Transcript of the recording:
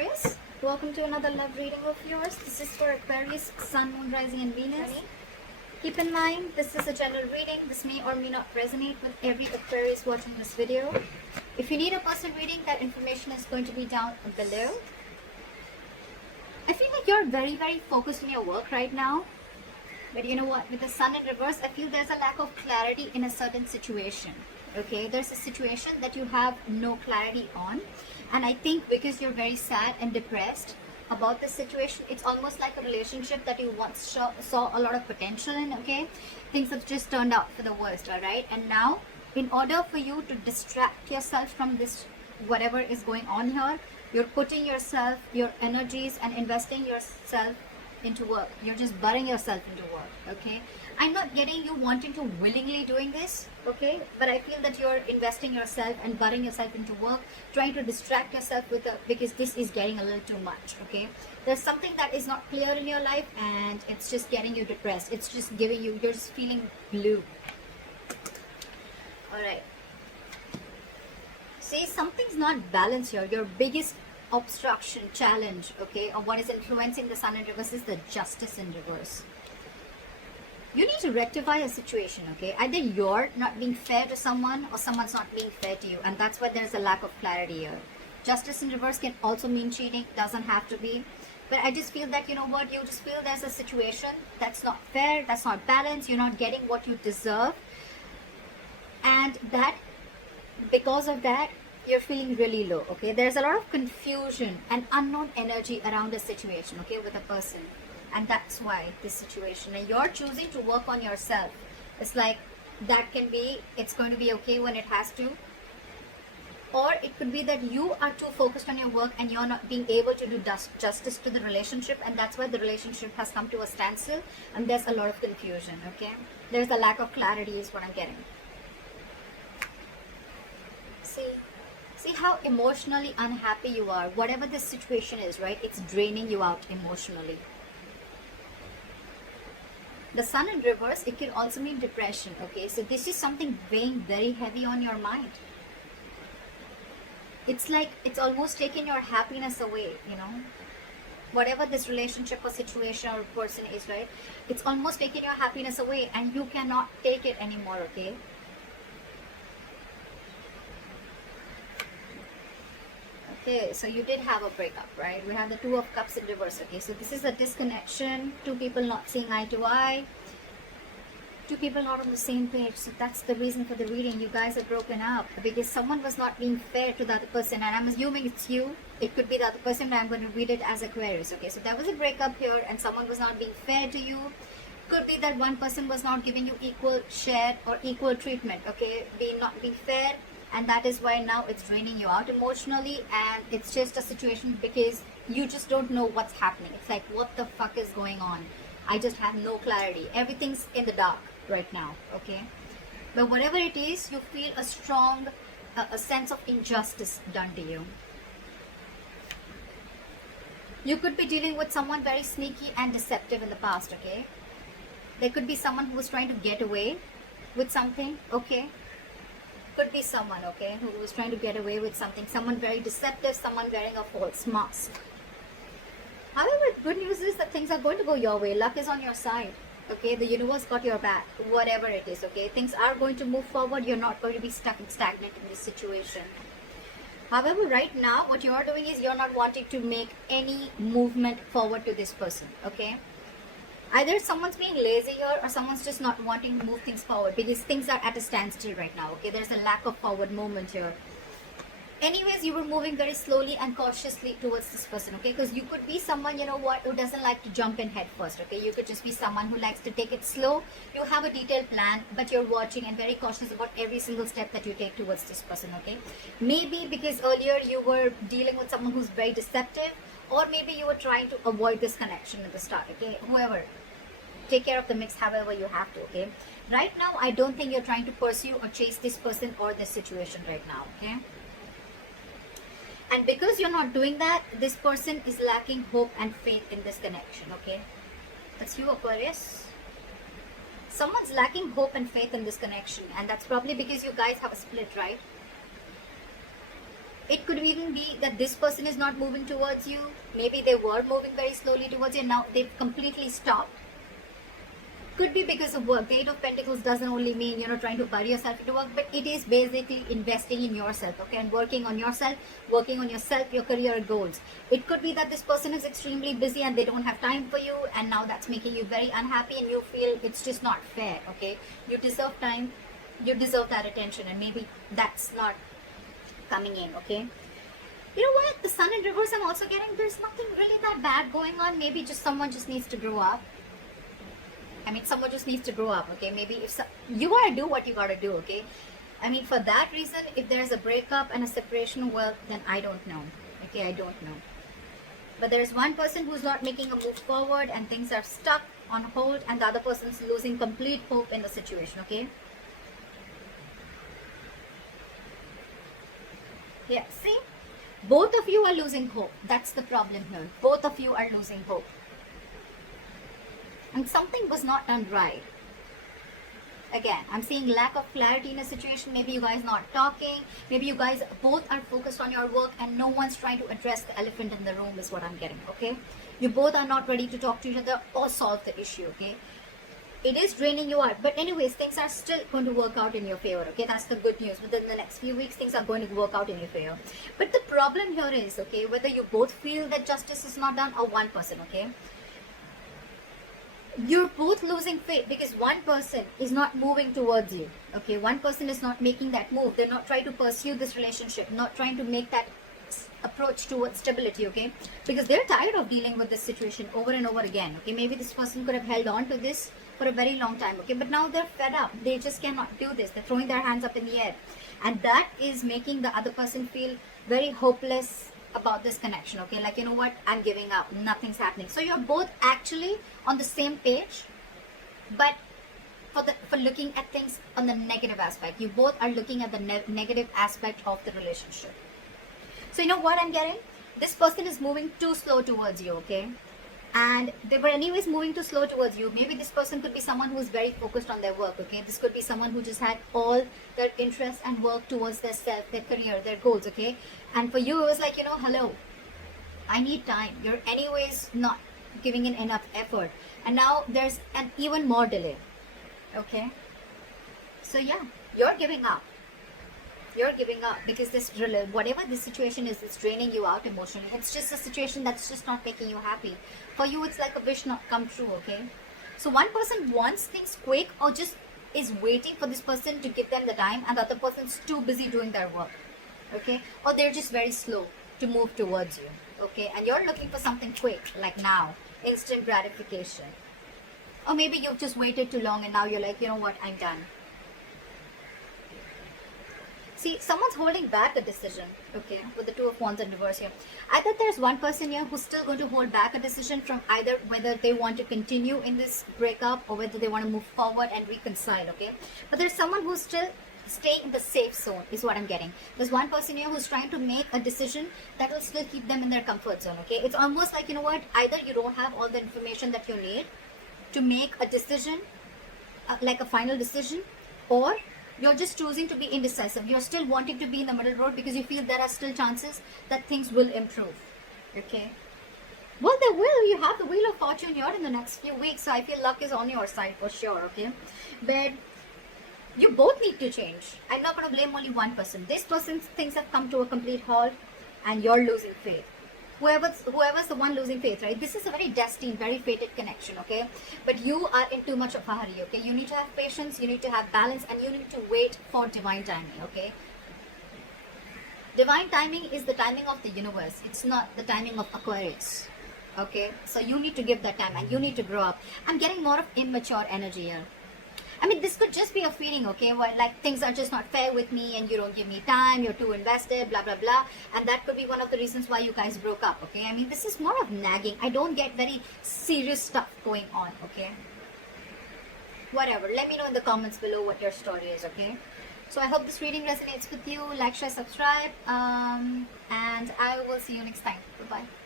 Aquarius. Welcome to another love reading of yours. This is for Aquarius, Sun, Moon, Rising and Venus. Keep in mind, this is a general reading. This may or may not resonate with every Aquarius watching this video. If you need a personal reading, that information is going to be down below. I feel like you're very, very focused on your work right now. But you know what? With the Sun in reverse, I feel there's a lack of clarity in a certain situation. Okay, there's a situation that you have no clarity on. And I think because you're very sad and depressed about this situation, it's almost like a relationship that you once saw a lot of potential in, okay? Things have just turned out for the worst, all right? And now, in order for you to distract yourself from this, whatever is going on here, you're putting yourself, your energies and investing yourself into work. You're just burying yourself into work, okay? I'm not getting you wanting to willingly doing this, okay? But I feel that you're investing yourself and burying yourself into work, trying to distract yourself with because this is getting a little too much, okay? There's something that is not clear in your life and it's just getting you depressed. It's just giving you, you're just feeling blue. All right. See, something's not balanced here. Your biggest obstruction, challenge, okay, or what is influencing the Sun in reverse is the Justice in reverse. You need to rectify a situation, okay? Either you're not being fair to someone or someone's not being fair to you, and that's why there's a lack of clarity here. Justice in reverse can also mean cheating, doesn't have to be. But I just feel that, you know what, you just feel there's a situation that's not fair, that's not balanced, you're not getting what you deserve. And that, because of that, you're feeling really low, okay? There's a lot of confusion and unknown energy around a situation, okay, with a person. And that's why this situation, and you're choosing to work on yourself. It's like that can be, it's going to be okay when it has to, or it could be that you are too focused on your work and you're not being able to do justice to the relationship, and that's why the relationship has come to a standstill and there's a lot of confusion, okay? There's a lack of clarity is what I'm getting. See how emotionally unhappy you are. Whatever this situation is, right, it's draining you out emotionally. The Sun in reverse, it could also mean depression, okay? So this is something weighing very heavy on your mind. It's like, it's almost taking your happiness away, you know? Whatever this relationship or situation or person is, right? It's almost taking your happiness away and you cannot take it anymore, okay? Okay, so you did have a breakup, right? We have the Two of Cups in reverse, okay? So this is a disconnection, two people not seeing eye to eye, two people not on the same page. So that's the reason for the reading. You guys are broken up because someone was not being fair to the other person, and I'm assuming it's you. It could be the other person, but I'm going to read it as Aquarius, okay? So there was a breakup here and someone was not being fair to you. Could be that one person was not giving you equal share or equal treatment, okay? Not being fair. And that is why now it's draining you out emotionally, and it's just a situation because you just don't know what's happening. It's like, what the fuck is going on? I just have no clarity. Everything's in the dark right now, okay? But whatever it is, you feel a strong a sense of injustice done to you. You could be dealing with someone very sneaky and deceptive in the past, okay? There could be someone who was trying to get away with something, okay? Could be someone, okay, who was trying to get away with something, someone very deceptive, someone wearing a false mask. However, good news is that things are going to go your way. Luck is on your side, okay? The universe got your back, whatever it is, okay? Things are going to move forward. You're not going to be stuck and stagnant in this situation. However, right now, what you're doing is you're not wanting to make any movement forward to this person, okay? Either someone's being lazy here or someone's just not wanting to move things forward because things are at a standstill right now, okay? There's a lack of forward movement here. Anyways, you were moving very slowly and cautiously towards this person, okay? Because you could be someone, you know what, who doesn't like to jump in head first, okay? You could just be someone who likes to take it slow. You have a detailed plan, but you're watching and very cautious about every single step that you take towards this person, okay? Maybe because earlier you were dealing with someone who's very deceptive, or maybe you were trying to avoid this connection at the start, okay? Whoever. Take care of the mix however you have to, okay? Right now, I don't think you're trying to pursue or chase this person or this situation right now, okay? And because you're not doing that, this person is lacking hope and faith in this connection, okay? That's you, Aquarius. Someone's lacking hope and faith in this connection, and that's probably because you guys have a split, right? It could even be that this person is not moving towards you. Maybe they were moving very slowly towards you and now they've completely stopped. Could be because of work. The Eight of Pentacles doesn't only mean, trying to bury yourself into work, but it is basically investing in yourself, okay, and working on yourself, your career goals. It could be that this person is extremely busy and they don't have time for you, and now that's making you very unhappy and you feel it's just not fair, okay. You deserve time, you deserve that attention, and maybe that's not coming in, okay. You know what? The Sun in reverse, I'm also getting, there's nothing really that bad going on. Maybe just someone just needs to grow up. I mean, someone just needs to grow up, okay? Maybe if you gotta do what you gotta do, okay? I mean, for that reason, if there's a breakup and a separation, well, then I don't know, okay? I don't know. But there's one person who's not making a move forward and things are stuck on hold, and the other person's losing complete hope in the situation, okay? Yeah, see? Both of you are losing hope. That's the problem here. Both of you are losing hope. And something was not done right. Again, I'm seeing lack of clarity in a situation. Maybe you guys not talking. Maybe you guys both are focused on your work and no one's trying to address the elephant in the room is what I'm getting, okay? You both are not ready to talk to each other or solve the issue, okay? It is draining you out. But anyways, things are still going to work out in your favor, okay? That's the good news. Within the next few weeks, things are going to work out in your favor. But the problem here is, okay, whether you both feel that justice is not done or one person, okay? You're both losing faith because one person is not moving towards you, okay? One person is not making that move. They're not trying to pursue this relationship, not trying to make that approach towards stability, okay? Because they're tired of dealing with this situation over and over again, okay? Maybe this person could have held on to this for a very long time, okay? But now they're fed up. They just cannot do this. They're throwing their hands up in the air. And that is making the other person feel very hopeless about this connection, okay? Like, you know what? I'm giving up. Nothing's happening. So you're both actually on the same page, but for looking at things on the negative aspect. You both are looking at the negative aspect of the relationship. So you know what I'm getting? This person is moving too slow towards you, okay? And they were anyways moving too slow towards you. Maybe this person could be someone who's very focused on their work, okay? This could be someone who just had all their interest and work towards their self, their career, their goals, okay? And for you, it was like, hello, I need time. You're anyways not giving in enough effort. And now there's an even more delay, okay? So yeah, you're giving up. You're giving up because whatever this situation is, it's draining you out emotionally. It's just a situation that's just not making you happy. For you, it's like a wish not come true, okay? So one person wants things quick or just is waiting for this person to give them the time, and the other person's too busy doing their work, okay? Or they're just very slow to move towards you, okay? And you're looking for something quick, like now, instant gratification. Or maybe you've just waited too long and now you're like, you know what, I'm done. See, someone's holding back a decision, okay, with the Two of Wands in reverse here. I thought there's one person here who's still going to hold back a decision from either whether they want to continue in this breakup or whether they want to move forward and reconcile, okay? But there's someone who's still staying in the safe zone is what I'm getting. There's one person here who's trying to make a decision that will still keep them in their comfort zone, okay? It's almost like, you know what, either you don't have all the information that you need to make a decision, like a final decision, or you're just choosing to be indecisive. You're still wanting to be in the middle road because you feel there are still chances that things will improve, okay? Well, they will. You have the Wheel of Fortune here in the next few weeks, so I feel luck is on your side for sure, okay? But you both need to change. I'm not going to blame only one person. This person's things have come to a complete halt and you're losing faith. Whoever's the one losing faith, right? This is a very destined, very fated connection, okay? But you are in too much of a hurry, okay? You need to have patience, you need to have balance, and you need to wait for divine timing, okay? Divine timing is the timing of the universe. It's not the timing of Aquarius, okay? So you need to give that time and you need to grow up. I'm getting more of immature energy here. I mean, this could just be a feeling, okay, where like things are just not fair with me and you don't give me time, you're too invested, blah, blah, blah. And that could be one of the reasons why you guys broke up, okay? I mean, this is more of nagging. I don't get very serious stuff going on, okay? Whatever. Let me know in the comments below what your story is, okay? So I hope this reading resonates with you. Like, share, subscribe. And I will see you next time. Bye-bye.